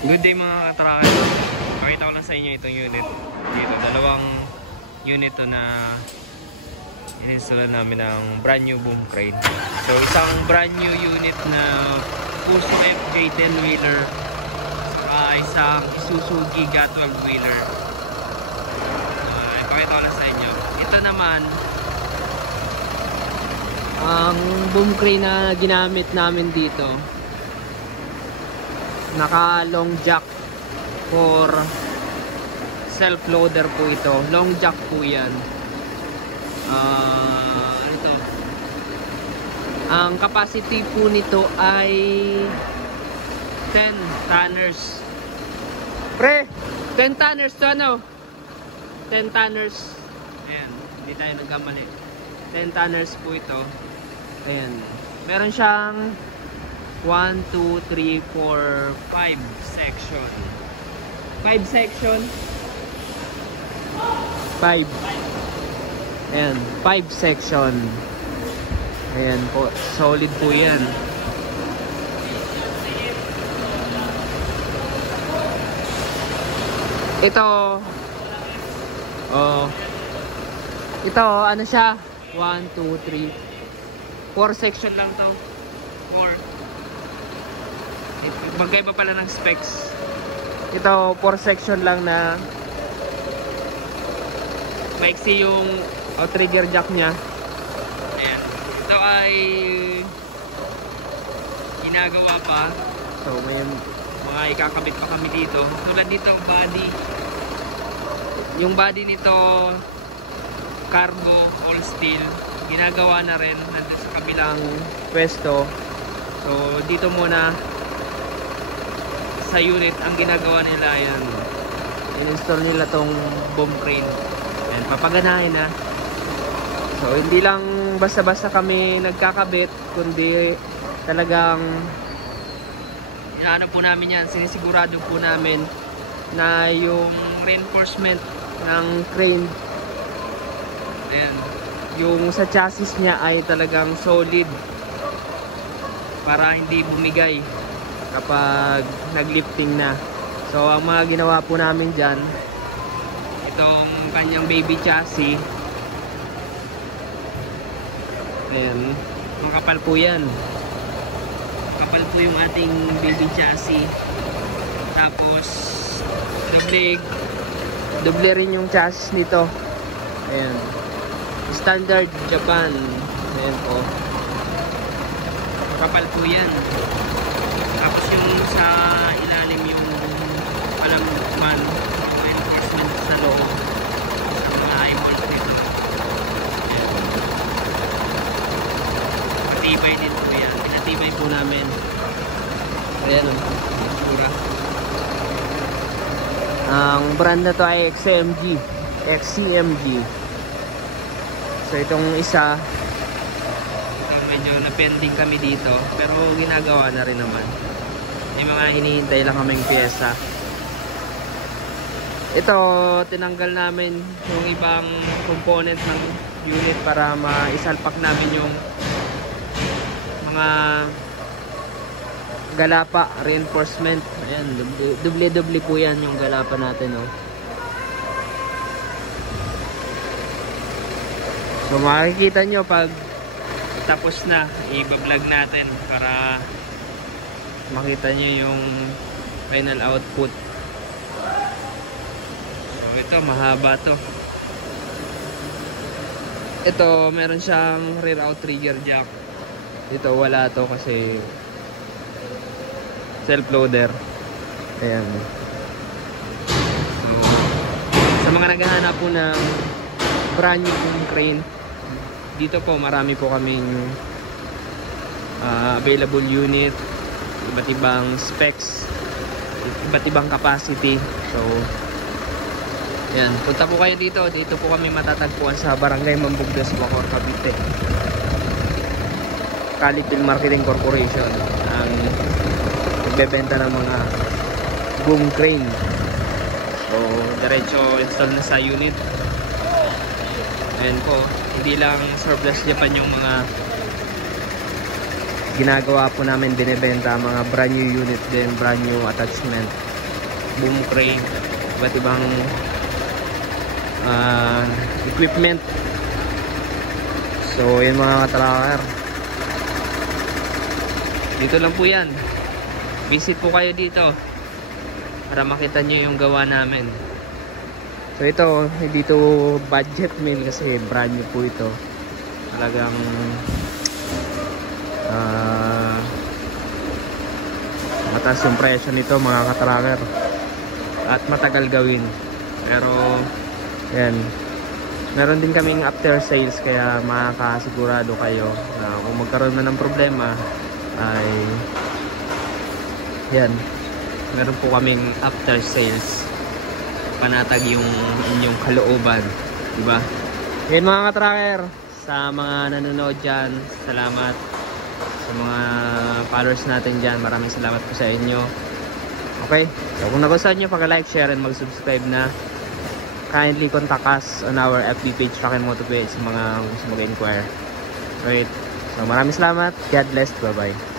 Good day mga katrakan. Pakita ko lang sa inyo itong unit dito. Dalawang unit to na in-install namin ng brand new boom crane. So isang brand new unit na Fuso FJ 10 wheeler, isang Isuzu Giga 12 wheeler. Ipakita ko lang sa inyo. Ito naman ang boom crane na ginamit namin dito. Naka long jack for self loader po ito. Long jack po yan. Ito. Ang capacity po nito ay 10 tonners. Pre, 10 tonners to ano? 10 tonners. Ayan, hindi tayo nagkamali. 10 tonners po ito. Ayan. Meron siyang 1, 2, 3, 4, 5 section. 5 section. 5. Ayan, 5 section. Ayan po, solid po yan. Ito, ito, ano siya? 1, 2, 3, 4 section lang to. 4. Magkaiba pala ng specs. Ito 4 section lang na maiksi yung trigger jack nya. Ayan. Ito ay ginagawa pa. So may mga ikakabit pa kami dito. Tulad dito body. Yung body nito cargo all steel. Ginagawa na rin nandun sa kabilang pwesto. So dito muna sa unit ang ginagawa nila. Yan, in-install nila tong boom crane. Yan, papaganahin na. So hindi lang basta-basta kami nagkakabit, kundi talagang inaano po namin yan, sinisigurado po namin na yung reinforcement ng crane, ayan, yung sa chassis niya ay talagang solid para hindi bumigay kapag naglifting na. So ang mga ginawa po namin dyan, itong kanyang baby chassis, ayan, makapal po yan. Kapal po yung ating baby chassis. Tapos doble rin yung chassis nito. Ayan, standard Japan. Ayan po, kapal po yan. Tapos yung sa ilalim yung palangman, reinforcement sa loob, sa mga eyeball dito. Matibay din po yan. Pinatibay po namin. Ayan o, sura. Ang brand na to ay XCMG. So itong isa, medyo na-pending kami dito, pero ginagawa na rin naman. May mga hinihintay lang kaming pyesa. Ito, tinanggal namin yung ibang component ng unit para maisalpak namin yung mga galapa, reinforcement. Ayan, doble po yan yung galapa natin, oh. So makikita nyo pag tapos na, i-vlog natin para makita nyo yung final output. So ito, mahaba to. Ito, meron siyang rear out trigger jack. Dito wala to kasi self loader. Ayan. So sa mga naghahanap po ng brand new boom crane, dito po marami po kaming available unit, iba't ibang specs, iba't ibang capacity. So yan, punta po kayo dito. Dito po kami matatagpuan sa Barangay Mambugdas, Bacoor, Cavite. Calipil Marketing Corporation ang nagbebenta ng mga boom crane. So diretso install na sa unit. Ayan po, hindi lang surplus Japan yung mga ginagawa po namin, binibenta mga brand new unit din, brand new attachment, boom crane, iba't ibang equipment. So yun mga katracker, dito lang po yan, visit po kayo dito para makita nyo yung gawa namin. So ito, hindi to budget meal kasi brand new po ito. Talagang mataas yung presyo nito mga katracker at matagal gawin. Pero yan, meron din kaming after sales, kaya makakasigurado kayo na kung magkaroon na ng problema ay yan, meron po kaming after sales, panatag yung inyong kalooban, diba? Yan mga katracker, sa mga nanonood dyan, salamat. Sa mga followers natin dyan, maraming salamat po sa inyo. Okay, so kung nagustuhan nyo, pag-like, share, and mag-subscribe na. Kindly contact us on our FB page, Truck and Moto page, sa mga gusto mag-inquire. Right, so maraming salamat, God bless, bye bye.